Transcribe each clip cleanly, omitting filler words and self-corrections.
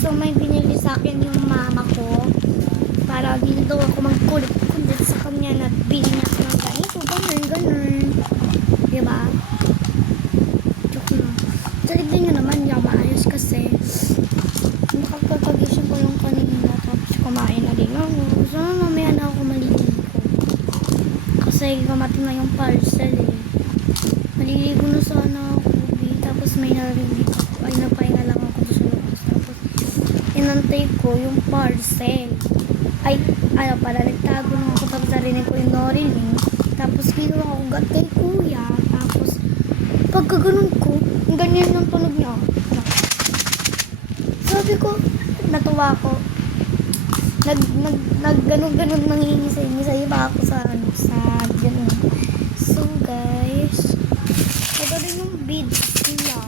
So, may binili sa akin yung mama ko para din daw ako magkulit-kulit sa kanya na bili niya ako ng ganito, ganun. Diba? Joke lang. Saligin nyo naman, yung maayos kasi nakapagpagising ko yung kanina tapos kumain na din ako. So, mamaya na ako maliligo. Kasi gamating na yung parcel eh. Maliligo na sana ako. Tapos may narinig ako. Ay, napahinga lang ako sa labas. Tapos, inantay ko yung parcel. Ay, ano pala, nagtago lang ako. Tapos narinig ko yung norinig. Tapos, kinuha ko gat kay kuya. Tapos, pagkaganon ko, ganyan yung tunog niya. Sabi ko, natuwa ko. Nagganon-ganon nangingisay-ngisay pa ako sa ganun. So, guys, ito din yung beads nila.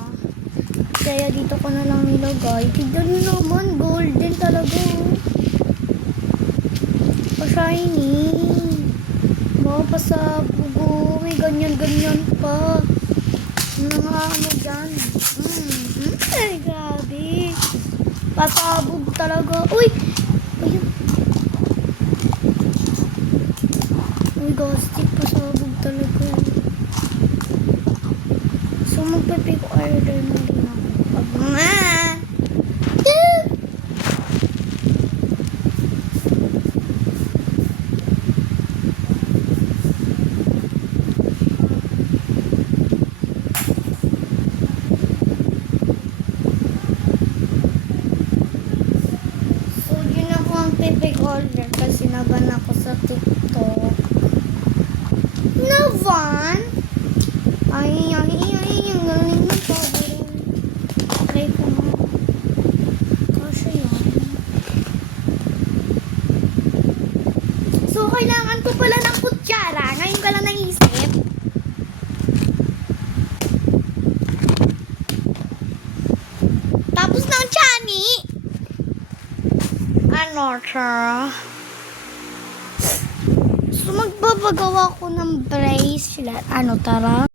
Kaya dito ko na lang nilagay. Tignan nyo naman, golden talaga. Pa-shiny. Pasabog. May ganyan-ganyan pa. Mga ano dyan. Ay, grabe. Pasabog talaga. Uy! Ayun. Uy, gastik. Pasabog talaga. So, magpipick order na din ako. Pag nga! So, yun ako ang pipick order kasi naban ako sa TikTok. Navan? Ay, ang galing na to. Try ko nga. Kasi yun. So, kailangan ko pala ng kutsara. Ngayon ka lang naisip. Tapos ng chani. Ano, Tara? So, magbabagawa ko ng bracelet. Ano, Tara?